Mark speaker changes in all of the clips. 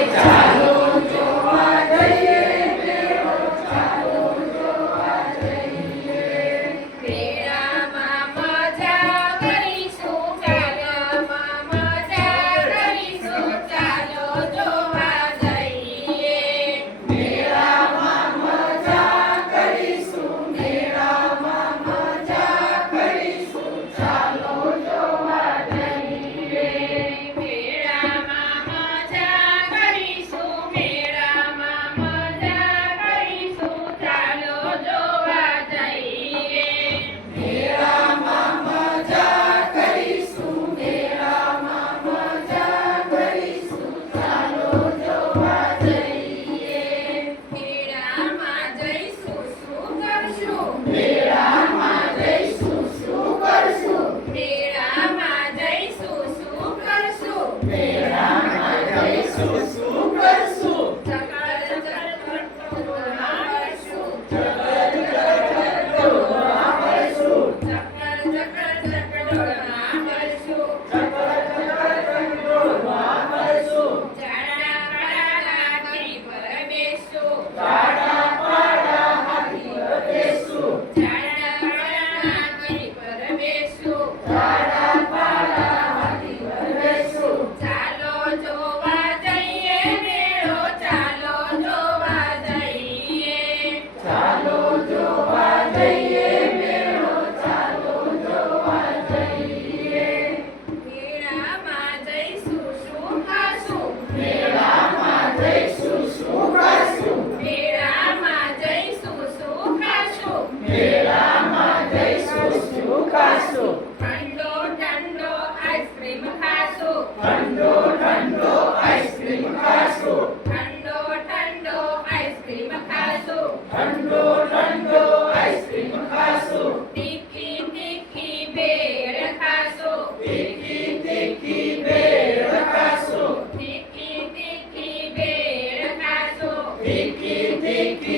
Speaker 1: Yeah. Amen. ठंडो
Speaker 2: ठंडो
Speaker 1: ice cream
Speaker 2: खासो
Speaker 1: tikki tikki बेर खासो तिक्की तिक्की बेर खासो तिक्की तिक्की बेर खासो तिक्की
Speaker 2: तिक्की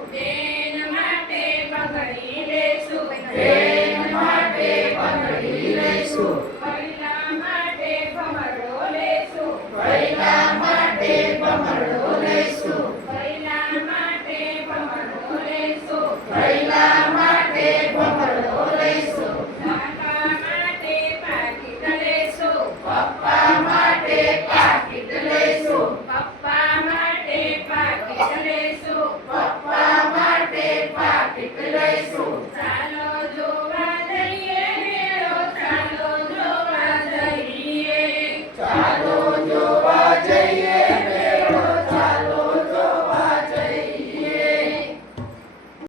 Speaker 1: વૈલા માટે ભમરડો લઈશું વૈલા માટે ભમરડો લઈશું વૈલા માટે લઈશું